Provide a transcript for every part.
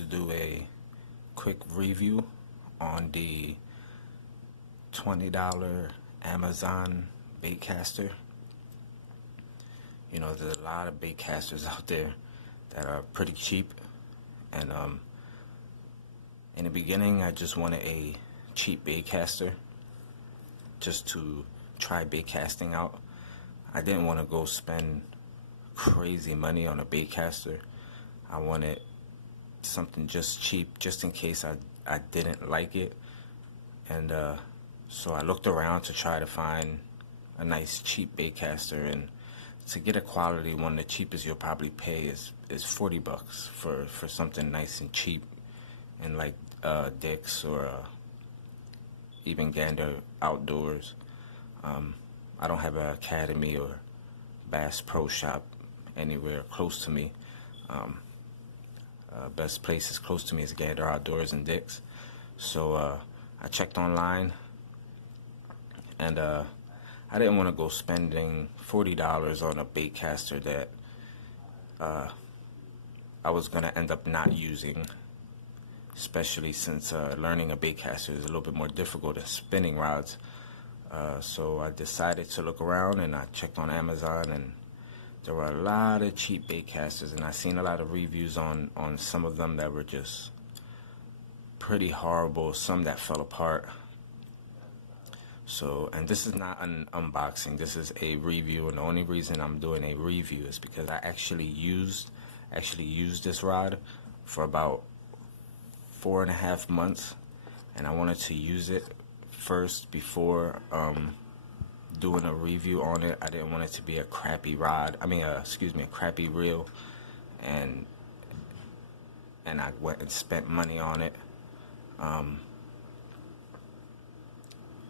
to do a quick review on the $20 Amazon baitcaster. You know, there's a lot of baitcasters out there that are pretty cheap, and in the beginning I just wanted a cheap baitcaster just to try baitcasting out. I didn't want to go spend crazy money on a baitcaster. I wanted something just cheap, just in case I didn't like it. And so I looked around to try to find a nice cheap baitcaster, and to get a quality one, the cheapest you'll probably pay is $40 for something nice and cheap, and like Dick's or even Gander Outdoors. I don't have an Academy or Bass Pro Shop anywhere close to me. Best places close to me is Gander Outdoors and Dick's. So I checked online, and I didn't want to go spending $40 on a baitcaster that I was going to end up not using, especially since learning a baitcaster is a little bit more difficult than spinning rods. So I decided to look around, and I checked on Amazon, and there were a lot of cheap baitcasters, and I seen a lot of reviews on some of them that were just pretty horrible, some that fell apart. So, and this is not an unboxing, this is a review, and the only reason I'm doing a review is because I actually used this rod for about 4.5 months, and I wanted to use it first before doing a review on it. I didn't want it to be a crappy rod. A crappy reel, and I went and spent money on it.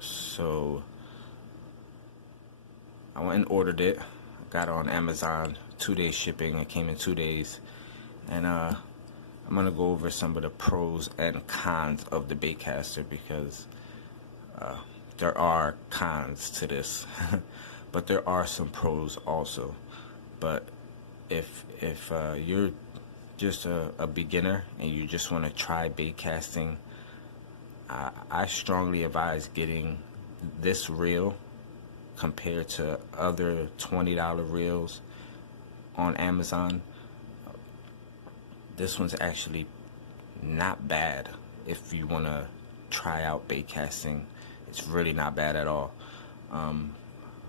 So I went and ordered it. I got it on Amazon, 2-day shipping. It came in 2 days, and I'm gonna go over some of the pros and cons of the baitcaster, because there are cons to this, but there are some pros also. But if you're just a beginner and you just want to try baitcasting, I strongly advise getting this reel compared to other $20 reels on Amazon. This one's actually not bad if you want to try out baitcasting. It's really not bad at all.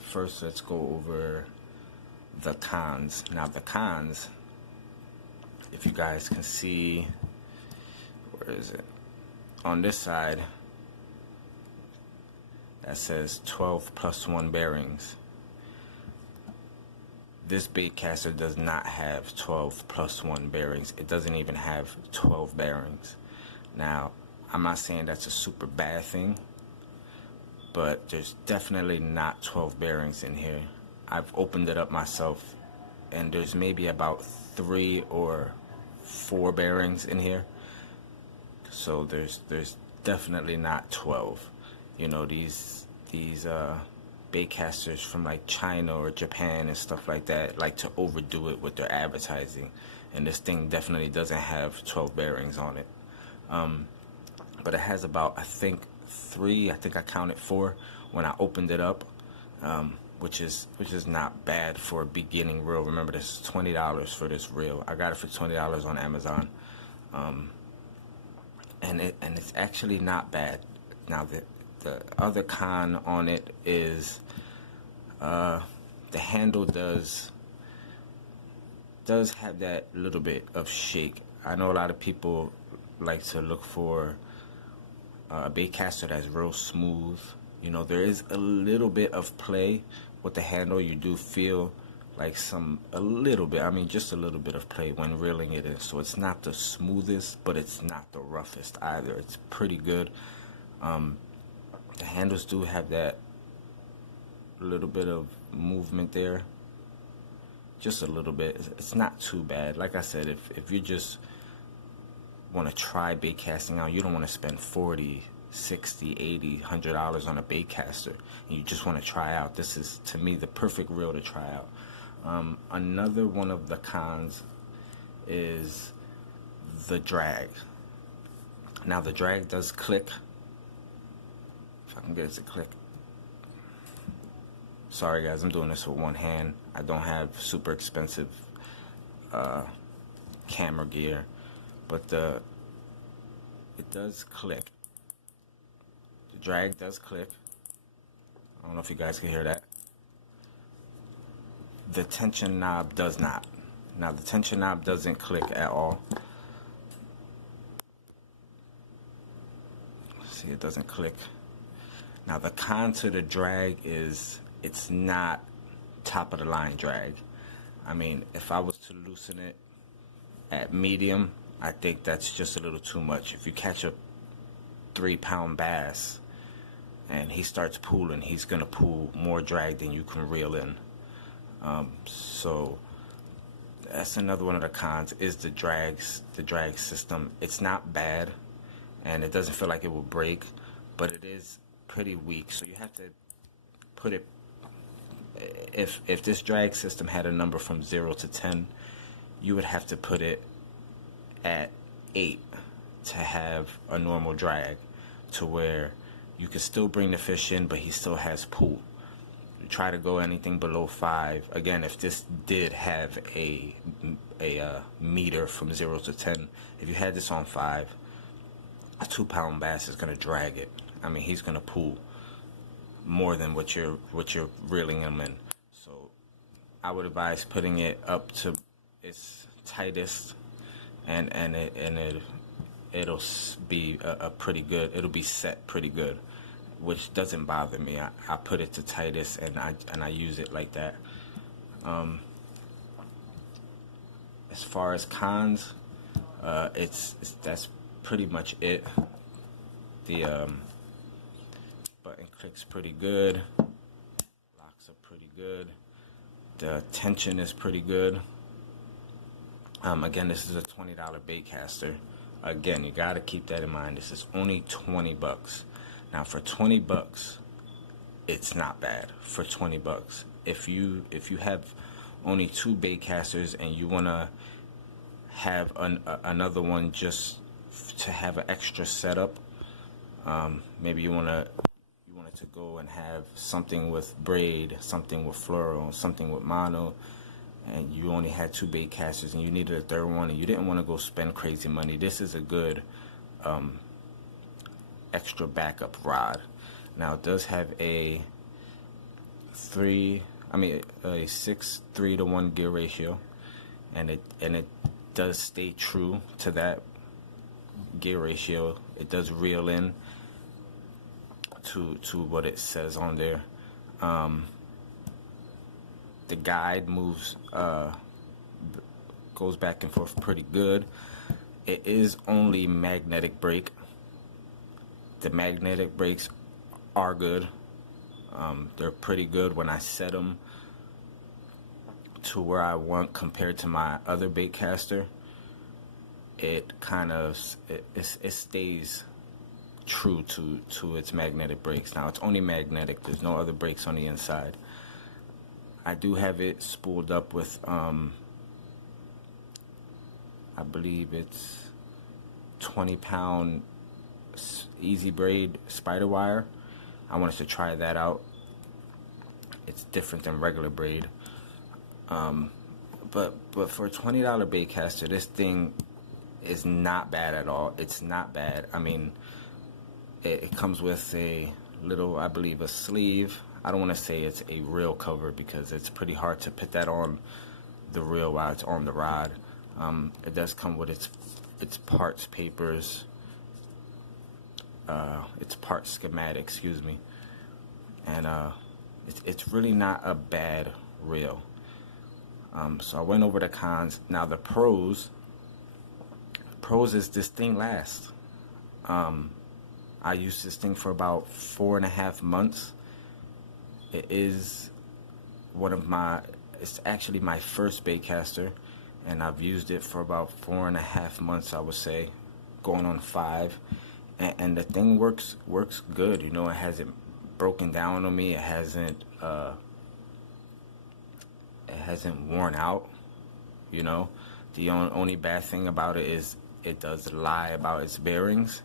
First, let's go over the cons. Now, the cons, if you guys can see, where is it? On this side, that says 12+1 bearings. This baitcaster does not have 12+1 bearings. It doesn't even have 12 bearings. Now, I'm not saying that's a super bad thing, but there's definitely not 12 bearings in here. I've opened it up myself, and there's maybe about 3 or 4 bearings in here. So there's definitely not 12. You know, these baitcasters from like China or Japan and stuff like that like to overdo it with their advertising, and this thing definitely doesn't have 12 bearings on it. But it has about, I think I counted 4 when I opened it up, which is not bad for a beginning reel. Remember, this is $20 for this reel. I got it for $20 on Amazon, and it's actually not bad. Now the other con on it is the handle does have that little bit of shake. I know a lot of people like to look for a baitcaster that's real smooth. You know, there is a little bit of play with the handle. You do feel like just a little bit of play when reeling it in. So it's not the smoothest, but it's not the roughest either. It's pretty good. The handles do have that little bit of movement there, just a little bit. It's not too bad. Like I said, if you just want to try baitcasting out, you don't want to spend $40, $60, $80, $100 on a baitcaster, and you just want to try out, this is, to me, the perfect reel to try out. Another one of the cons is the drag. Now the drag does click. If I can get it to click. Sorry guys, I'm doing this with one hand. I don't have super expensive camera gear, but it does click. The drag does click. I don't know if you guys can hear that. The tension knob does not. Now the tension knob doesn't click at all. See, it doesn't click. Now the con to the drag is it's not top of the line drag. I mean, if I was to loosen it at medium, I think that's just a little too much. If you catch a 3-pound bass and he starts pulling, he's gonna pull more drag than you can reel in. So that's another one of the cons, is the drag system. It's not bad and it doesn't feel like it will break, but it is pretty weak. So you have to put it, if this drag system had a number from 0 to 10, you would have to put it at 8 to have a normal drag, to where you can still bring the fish in, but he still has pull. You try to go anything below 5. Again, if this did have a meter from 0 to 10, if you had this on 5, a 2-pound bass is gonna drag it. I mean, he's gonna pull more than what you're reeling him in. So I would advise putting it up to its tightest, and it'll be a pretty good. It'll be set pretty good, which doesn't bother me. I put it to tightest and I use it like that. As far as cons, that's pretty much it. The button clicks pretty good. Locks are pretty good. The tension is pretty good. Again, this is a $20 baitcaster. Again, you got to keep that in mind. This is only 20 bucks. Now, for 20 bucks, it's not bad. For 20 bucks, if you have only 2 baitcasters and you want to have another one just to have an extra setup, maybe you wanted to go and have something with braid, something with fluoro, something with mono, and you only had 2 baitcasters and you needed a third one and you didn't want to go spend crazy money, this is a good extra backup rod. Now it does have a 6:3 to 1 gear ratio, and it does stay true to that gear ratio. It does reel in to what it says on there. The guide moves, goes back and forth pretty good. It is only magnetic brake. The magnetic brakes are good. They're pretty good when I set them to where I want compared to my other baitcaster. It kind of it stays true to its magnetic brakes. Now it's only magnetic. There's no other brakes on the inside. I do have it spooled up with I believe it's 20-pound easy braid spider wire. I wanted to try that out. It's different than regular braid. But for a $20 baitcaster, this thing is not bad at all. It's not bad. I mean, it comes with a little, I believe, a sleeve. I don't want to say it's a reel cover because it's pretty hard to put that on the reel while it's on the rod. It does come with its parts papers, its part schematic, excuse me, and it's really not a bad reel. So I went over the cons. Now the pros is this thing lasts. I used this thing for about 4.5 months. It is it's actually my first baitcaster, and I've used it for about 4.5 months, I would say, going on 5. And the thing works good. You know, it hasn't broken down on me. It hasn't worn out. You know, the only bad thing about it is it does lie about its bearings,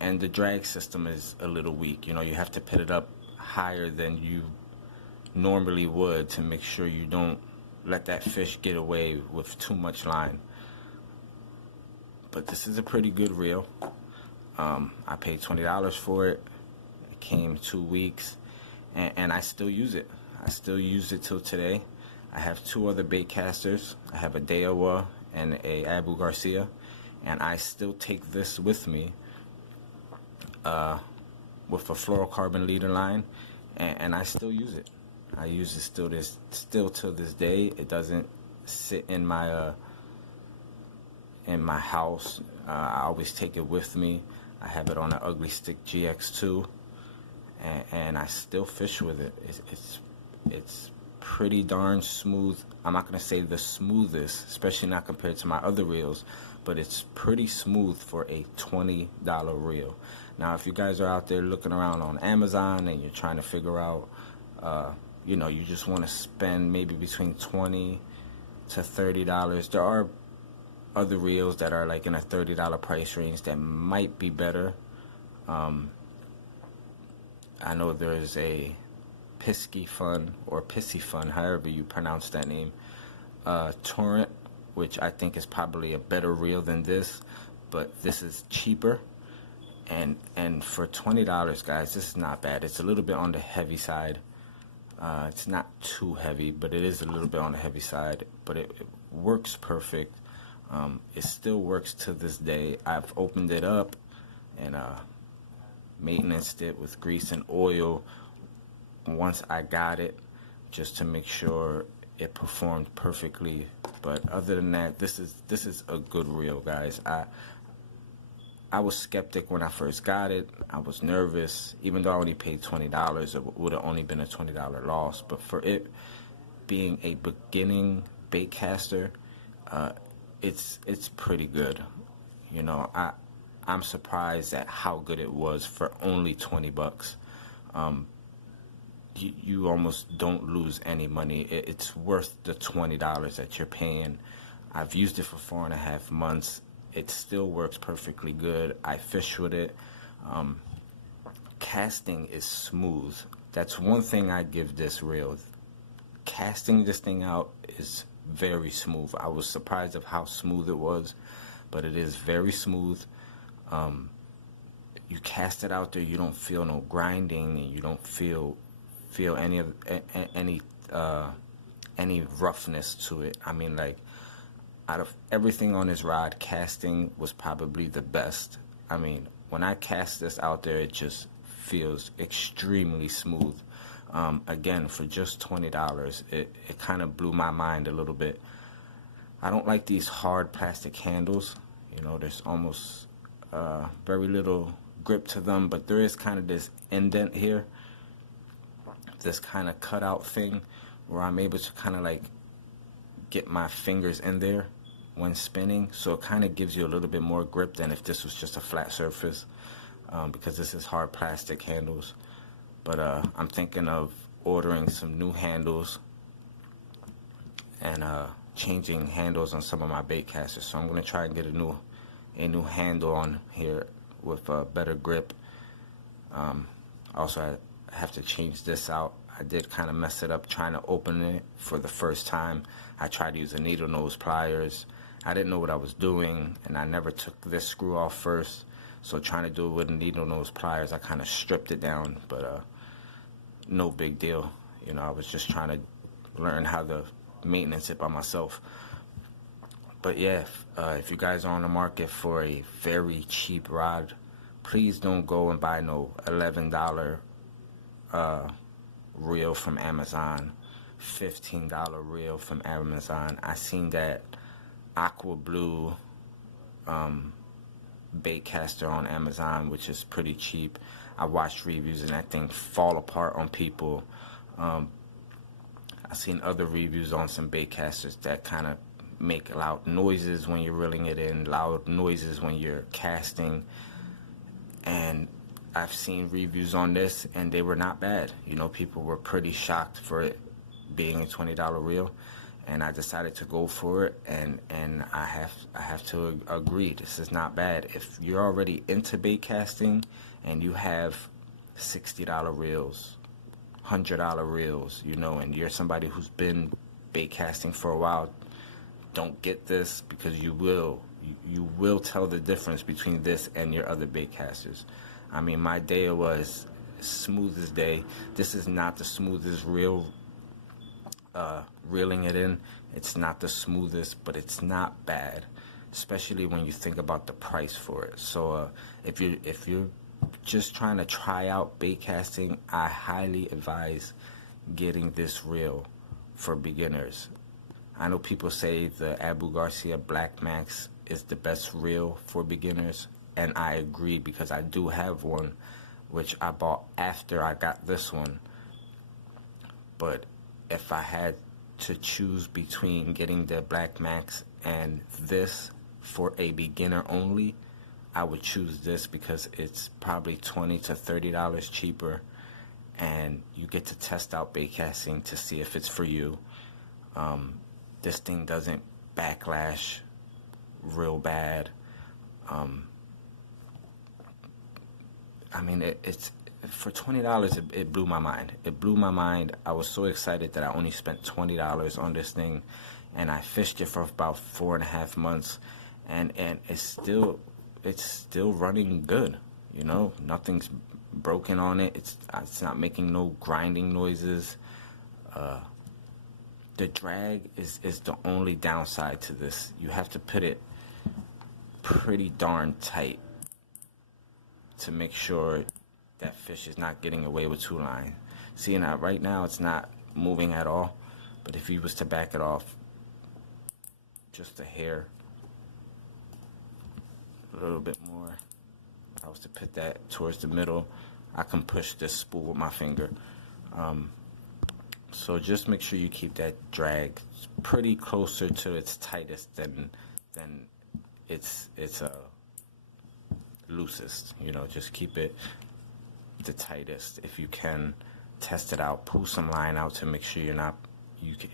and the drag system is a little weak. You know, you have to put it up higher than you normally would to make sure you don't let that fish get away with too much line. But this is a pretty good reel. I paid $20 for it. It came 2 weeks, and I still use it. I still use it till today. I have 2 other bait casters. I have a Daiwa and a Abu Garcia, and I still take this with me with a fluorocarbon leader line, and I still use it. I use it still till this day. It doesn't sit in my house. I always take it with me. I have it on an Ugly Stick GX2, and I still fish with it. It's pretty darn smooth. I'm not gonna say the smoothest, especially not compared to my other reels, but it's pretty smooth for a $20 reel. Now, if you guys are out there looking around on Amazon and you're trying to figure out, you know, you just want to spend maybe between $20 to $30, there are other reels that are like in a $30 price range that might be better. I know there's a Pisky Fun, or Pissy Fun, however you pronounce that name, Torrent, which I think is probably a better reel than this, but this is cheaper. And for $20, guys, this is not bad. It's a little bit on the heavy side. It's not too heavy, but it is a little bit on the heavy side. But it works perfect. It still works to this day. I've opened it up and maintenanced it with grease and oil once I got it, just to make sure it performed perfectly. But other than that, this is a good reel, guys. I was skeptic when I first got it. I was nervous, even though I only paid $20. It would have only been a $20 loss. But for it being a beginning bait caster, it's pretty good. You know, I'm surprised at how good it was for only $20. You almost don't lose any money. It's worth the $20 that you're paying. I've used it for 4.5 months. It still works perfectly good. I fish with it. Casting is smooth. That's one thing I give this reel. Casting this thing out is very smooth. I was surprised of how smooth it was, but it is very smooth. You cast it out there, you don't feel no grinding, and you don't feel any roughness to it. I mean, like, out of everything on this rod, casting was probably the best. I mean, when I cast this out there, it just feels extremely smooth. Again, for just $20, it kind of blew my mind a little bit. I don't like these hard plastic handles. You know, there's almost very little grip to them, but there is kind of this indent here, this kind of cutout thing where I'm able to kind of like get my fingers in there when spinning, so it kind of gives you a little bit more grip than if this was just a flat surface, because this is hard plastic handles. But I'm thinking of ordering some new handles and changing handles on some of my bait casters. So I'm going to try and get a new handle on here with a better grip. Also, I have to change this out. I did kind of mess it up trying to open it for the first time. I tried to use a needle nose pliers. I didn't know what I was doing, and I never took this screw off first. So trying to do it with a needle nose pliers, I kind of stripped it down, but no big deal. You know, I was just trying to learn how to maintenance it by myself. But yeah, if you guys are on the market for a very cheap rod, please don't go and buy no $11 reel from Amazon, $15 reel from Amazon. I seen that aqua blue bait caster on Amazon, which is pretty cheap. I watched reviews and that thing fall apart on people. I've seen other reviews on some bait casters that kind of make loud noises when you're reeling it in, loud noises when you're casting. And I've seen reviews on this and they were not bad. You know, people were pretty shocked for it being a $20 reel. and I decided to go for it, and I have to agree, this is not bad. If you're already into bait casting and you have $60 reels, $100 reels, you know, and you're somebody who's been bait casting for a while, don't get this, because you will tell the difference between this and your other bait casters. I mean, my day was smooth as day. This is not the smoothest reel, reeling it in. It's not the smoothest, but it's not bad, especially when you think about the price for it. So if you're just trying to try out bait casting, I highly advise getting this reel for beginners. I know people say the Abu Garcia Black Max is the best reel for beginners, and I agree, because I do have one, which I bought after I got this one. But if I had to choose between getting the Black Max and this for a beginner only, I would choose this, because it's probably $20 to $30 cheaper, and you get to test out bait casting to see if it's for you. This thing doesn't backlash real bad. I mean, it's for $20. It blew my mind. It blew my mind. I was so excited that I only spent $20 on this thing, and I fished it for about 4.5 months, and it's still running good. You know, nothing's broken on it. It's not making no grinding noises. The drag is the only downside to this. You have to put it pretty darn tight to make sure that fish is not getting away with two line. See, now right now it's not moving at all, but if you was to back it off just a hair, a little bit more, I was to put that towards the middle, I can push this spool with my finger. So just make sure you keep that drag pretty closer to its tightest than its loosest. You know, just keep it the tightest if you can. Test it out. Pull some line out to make sure you're not.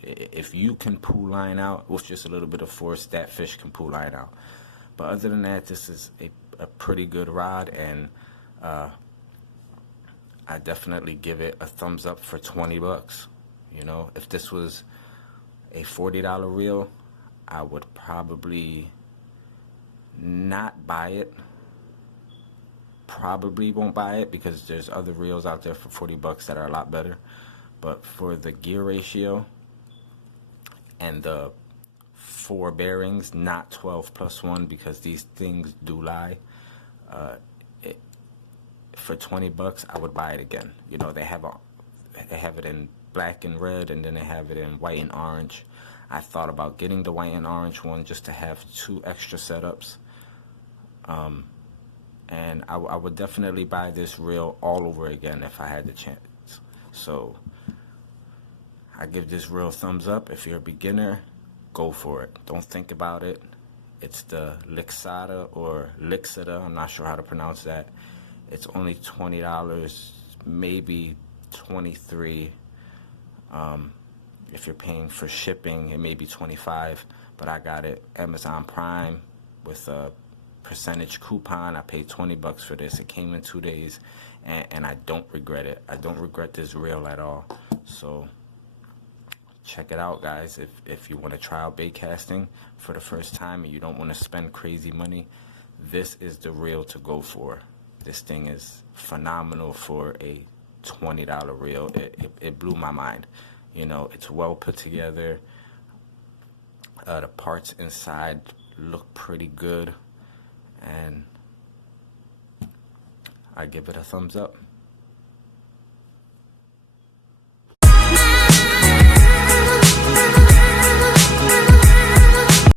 If you can pull line out with just a little bit of force, that fish can pull line out. But other than that, this is a pretty good rod, and I definitely give it a thumbs up for $20. You know, if this was a $40 reel, I would probably not buy it. Probably won't buy it, because there's other reels out there for $40 that are a lot better. But for the gear ratio and the 4 bearings, not 12+1, because these things do lie, for $20 I would buy it again. You know, they have it in black and red, and then they have it in white and orange. I thought about getting the white and orange one just to have 2 extra setups. And I would definitely buy this reel all over again if I had the chance. So I give this reel a thumbs up. If you're a beginner, go for it. Don't think about it. It's the Lixada or Lixada. I'm not sure how to pronounce that. It's only $20, maybe $23. If you're paying for shipping, it may be $25. But I got it Amazon Prime with a percentage coupon. I paid $20 for this. It came in 2 days, and I don't regret it. I don't regret this reel at all. So check it out, guys. If you want to try out bait casting for the first time and you don't want to spend crazy money, this is the reel to go for. This thing is phenomenal for a $20 reel. It blew my mind. You know, it's well put together. The parts inside look pretty good, and I give it a thumbs up.